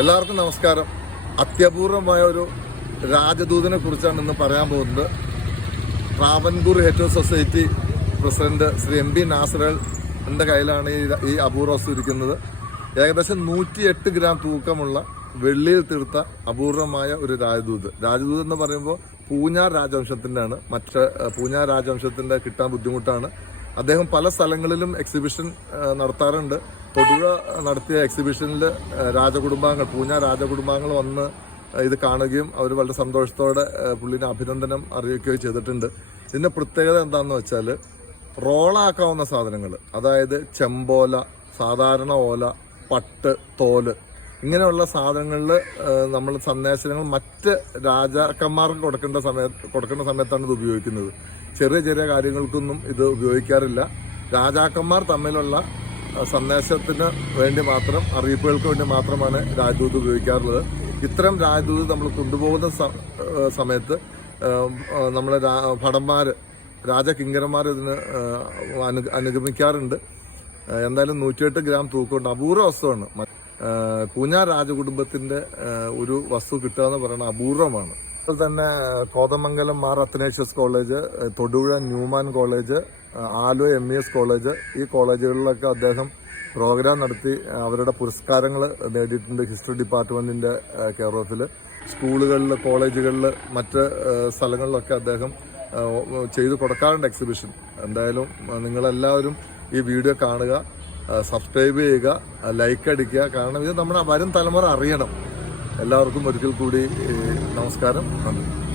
എല്ലാവർക്കും നമസ്കാരം. അത്യപൂർവമായ ഒരു രാജദൂതനെ കുറിച്ചാണ് ഇന്ന് പറയാൻ പോകുന്നത്. ട്രാവൻകൂർ ഹെറ്റോ സൊസൈറ്റി പ്രസിഡന്റ് ശ്രീ എം.പി. നാസറിന്റെ കയ്യിലാണ് ഈ അപൂർവ വസ്തു ഇരിക്കുന്നത്. ഏകദേശം 108 ഗ്രാം തൂക്കമുള്ള വെള്ളിയിൽ തീർത്ത അപൂർവമായ ഒരു രാജദൂത്. രാജദൂത് എന്ന് പറയുമ്പോൾ പൂഞ്ഞാർ രാജവംശത്തിന്റെ ആണ്. പൂഞ്ഞാർ രാജവംശത്തിന്റെ കിട്ടാൻ ബുദ്ധിമുട്ടാണ്. അദ്ദേഹം പല സ്ഥലങ്ങളിലും എക്സിബിഷൻ നടത്താറുണ്ട്. തൊടുപുഴ നടത്തിയ എക്സിബിഷനിൽ പൂഞ്ഞാർ രാജകുടുംബാംഗങ്ങൾ വന്ന് ഇത് കാണുകയും അവർ വളരെ സന്തോഷത്തോടെ പുള്ളിനെ അഭിനന്ദനം അറിയിക്കുകയും ചെയ്തിട്ടുണ്ട്. ഇതിന്റെ പ്രത്യേകത എന്താണെന്ന് വെച്ചാൽ റോളാക്കാവുന്ന സാധനങ്ങൾ, അതായത് ചെമ്പോല, സാധാരണ ഓല, പട്ട്, തോല്, ഇങ്ങനെയുള്ള സാധനങ്ങളിൽ നമ്മൾ സന്ദേശങ്ങൾ മറ്റ് രാജാക്കന്മാർക്ക് കൊടുക്കേണ്ട സമയത്താണ് ഇത് ഉപയോഗിക്കുന്നത്. ചെറിയ ചെറിയ കാര്യങ്ങൾക്കൊന്നും ഇത് ഉപയോഗിക്കാറില്ല. രാജാക്കന്മാർ തമ്മിലുള്ള സന്ദേശത്തിന് വേണ്ടി മാത്രം, അറിയിപ്പുകൾക്ക് വേണ്ടി മാത്രമാണ് രാജദൂത് ഉപയോഗിക്കാറുള്ളത്. ഇത്തരം രാജദൂത് നമ്മൾ കൊണ്ടുപോകുന്ന സമയത്ത് നമ്മളെ ഭടന്മാർ, രാജകിങ്കരന്മാർ ഇതിന് അനുഗമിക്കാറുണ്ട്. എന്തായാലും 108 ഗ്രാം തൂക്കമുണ്ട്. അപൂർവ വസ്തുവാണ്. പൂഞ്ഞാർ രാജകുടുംബത്തിന്റെ ഒരു വസ്തു കിട്ടുക എന്ന് പറയുന്നത് അപൂർവമാണ്. അതുപോലെ തന്നെ Kothamangalam Mar Athanasius college, Thodupuzha Newman college, Aluva MES college, ഈ കോളേജുകളിലൊക്കെ അദ്ദേഹം പ്രോഗ്രാം നടത്തി അവരുടെ പുരസ്കാരങ്ങൾ നേടിയിട്ടുണ്ട്. ഹിസ്റ്ററി ഡിപ്പാർട്ട്മെന്റിന്റെ കെയർ ഓഫിൽ സ്കൂളുകളിൽ, കോളേജുകളിൽ, മറ്റ് സ്ഥലങ്ങളിലൊക്കെ അദ്ദേഹം ചെയ്തു കൊടുക്കാറുണ്ട് എക്സിബിഷൻ. എന്തായാലും നിങ്ങളെല്ലാവരും ഈ വീഡിയോ കാണുക, സബ്സ്ക്രൈബ് ചെയ്യുക, ലൈക്ക് അടിക്കുക. കാരണം ഇത് നമ്മുടെ വരും തലമുറ അറിയണം. എല്ലാവർക്കും ഒരിക്കൽ കൂടി നമസ്കാരം, നന്ദി.